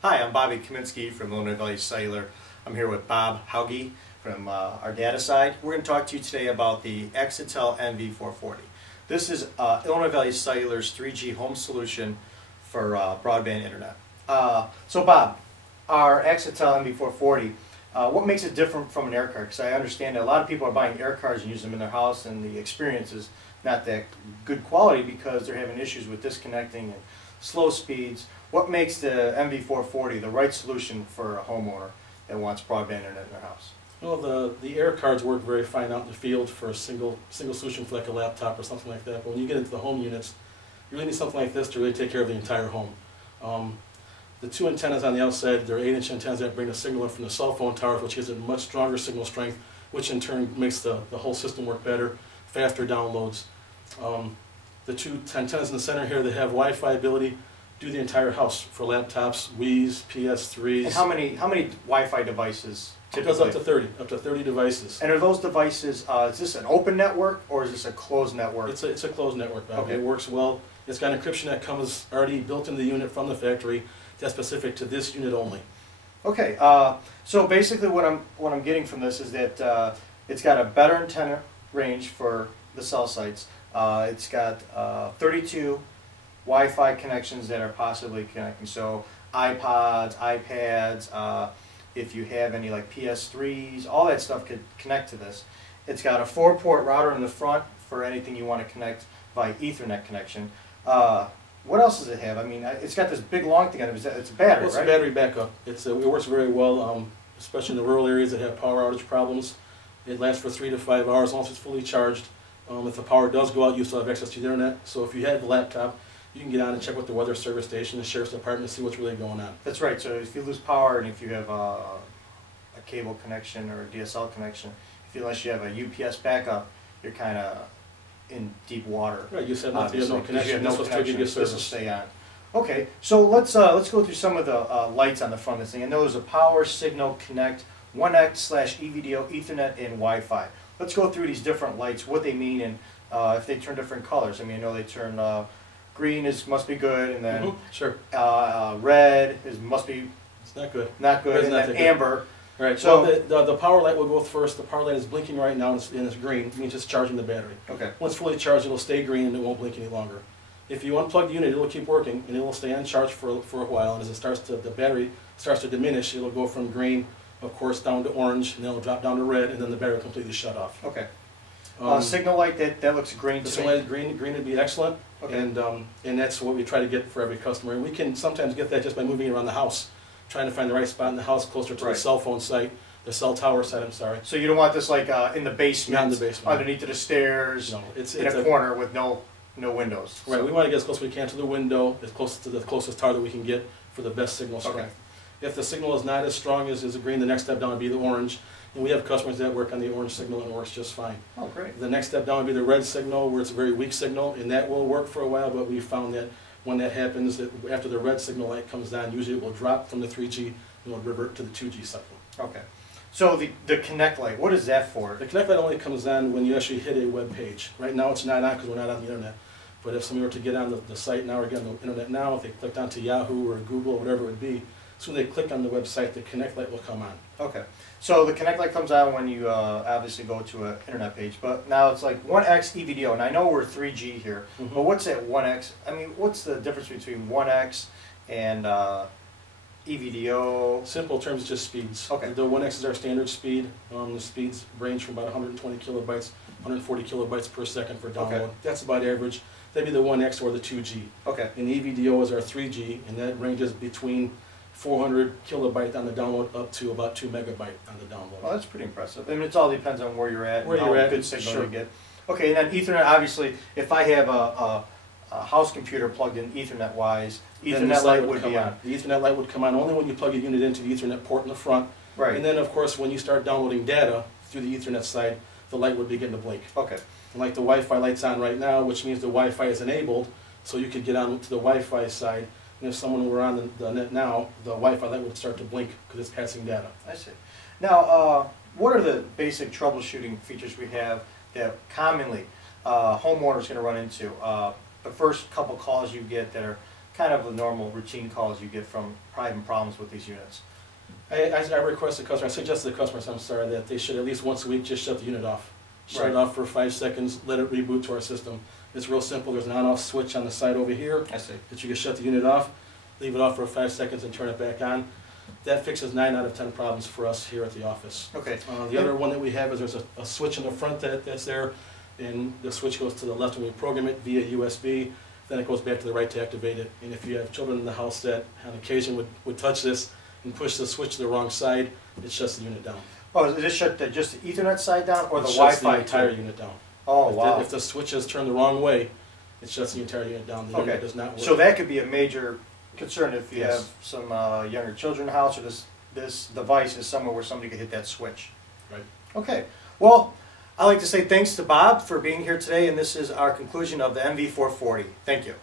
Hi, I'm Bobby Kaminsky from Illinois Valley Cellular. I'm here with Bob Hauge from our data side. We're going to talk to you today about the Axesstel MV440. This is Illinois Valley Cellular's 3G home solution for broadband internet. So Bob, our Axesstel MV440, what makes it different from an Aircard? Because I understand that a lot of people are buying Aircards and use them in their house, and the experience is not that good quality because they're having issues with disconnecting and slow speeds. What makes the MV440 the right solution for a homeowner that wants broadband internet in their house? Well, the Aircards work very fine out in the field for a single solution for like a laptop or something like that. But when you get into the home units, you really need something like this to really take care of the entire home. The two antennas on the outside, they're 8-inch antennas that bring the signal in from the cell phone towers, which gives it much stronger signal strength, which in turn makes the whole system work better, faster downloads. The two antennas in the center here, they have Wi-Fi ability, do the entire house for laptops, Wii's, PS3s. And how many Wi-Fi devices It typically? goes up to 30 devices. And are those devices, is this an open network or is this a closed network? It's a closed network. Okay. It works well. It's got encryption that comes already built into the unit from the factory. That's specific to this unit only. Okay, so basically what I'm getting from this is that it's got a better antenna range for the cell sites. It's got 32 Wi-Fi connections that are possibly connecting. So iPods, iPads, if you have any like PS3s, all that stuff could connect to this. It's got a 4-port router in the front for anything you want to connect by Ethernet connection. What else does it have? I mean, it's got this big long thing on it. It's a battery, Well, it's right? a battery backup. It works very well, especially in the rural areas that have power outage problems. It lasts for 3 to 5 hours once it's fully charged. If the power does go out, you still have access to the internet. So if you have the laptop, you can get on and check with the weather service station, the sheriff's department, to see what's really going on. That's right. So if you lose power and if you have a cable connection or a DSL connection, unless you have a UPS backup, you're kind of in deep water. Right, you said you have no connection. No connection. This will stay on. Okay, so let's go through some of the lights on the front of this thing. I know there's a Power Signal Connect 1X/eVDO Ethernet and Wi-Fi. Let's go through these different lights, what they mean, and if they turn different colors. I mean, I know they turn green must be good, and then sure. Red must be it's not good. Not good, and then amber. Right. So the power light will go first. The power light is blinking right now, and it's green. It means it's charging the battery. Okay. Once fully charged, it'll stay green and it won't blink any longer. If you unplug the unit, it'll keep working and it will stay on charge for a while. And as the battery starts to diminish, it'll go from green, of course, down to orange, and then it'll drop down to red, and then the battery will completely shut off. Okay. Signal light that looks green. The signal light green would be excellent. Okay. And that's what we try to get for every customer. And we can sometimes get that just by moving around the house, trying to find the right spot in the house closer to the cell phone site. The cell tower site, I'm sorry. So you don't want this like in the basement, not in the basement, underneath of the stairs, no, it's in a corner with no windows. Right, we want to get as close as we can to the window, as close to the closest tower that we can get for the best signal strength. Okay. If the signal is not as strong as the green, the next step down would be the orange. And we have customers that work on the orange signal and it works just fine. Oh, great. The next step down would be the red signal, where it's a very weak signal, and that will work for a while, but we found that when that happens, that after the red signal light comes down, usually it will drop from the 3G and will revert to the 2G cycle. Okay. So the Connect light, what is that for? The Connect light only comes on when you actually hit a web page. Right now it's not on because we're not on the internet. But if somebody were to get on the site now or get on the internet now, if they clicked onto Yahoo or Google or whatever it would be, as soon as they click on the website, the Connect light will come on. Okay. So the Connect light comes on when you obviously go to an internet page, but now it's like 1X eVDO, and I know we're 3G here, but what's that 1X? I mean, what's the difference between 1X and eVDO? Simple terms, just speeds. Okay. The 1X is our standard speed. The speeds range from about 120 kilobytes, 140 kilobytes per second for download. Okay. That's about average. That'd be the 1X or the 2G. Okay. And eVDO is our 3G, and that ranges between 400 kilobyte on the download up to about 2 megabyte on the download. Well, that's pretty impressive. I mean, it all depends on where you're at and how good signal you get. Okay, and then Ethernet, obviously, if I have a house computer plugged in Ethernet-wise, Ethernet light would be on. The Ethernet light would come on only when you plug a unit into the Ethernet port in the front. Right. And then, of course, when you start downloading data through the Ethernet side, the light would begin to blink. Okay. And like the Wi-Fi light's on right now, which means the Wi-Fi is enabled, so you could get on to the Wi-Fi side. And if someone were on the net now, the Wi-Fi light would start to blink because it's passing data. I see. Now, what are the basic troubleshooting features we have that commonly homeowners are going to run into? The first couple calls you get that are kind of the normal routine calls you get from having problems with these units? I request the customer, I suggest to the customers, I'm sorry, that they should at least once a week just shut the unit off. Shut Right. it off for 5 seconds, let it reboot to our system. It's real simple. There's an on-off switch on the side over here I see. that you can shut the unit off, leave it off for 5 seconds and turn it back on. That fixes 9 out of 10 problems for us here at the office. Okay. The other one that we have is there's a switch in the front that's there, and the switch goes to the left when we program it via USB. Then it goes back to the right to activate it. And if you have children in the house that on occasion would touch this and push the switch to the wrong side, it shuts the unit down. Oh, is it just just the Ethernet side down or It the shuts Wi-Fi the entire too? unit down. Oh, wow. If the switch is turned the wrong way, it shuts the entire unit down. The Okay. unit does not work. So that could be a major concern if you Yes. have some younger children in the house, or this device is somewhere where somebody could hit that switch. Right. Okay. Well, I'd like to say thanks to Bob for being here today, and this is our conclusion of the MV440. Thank you.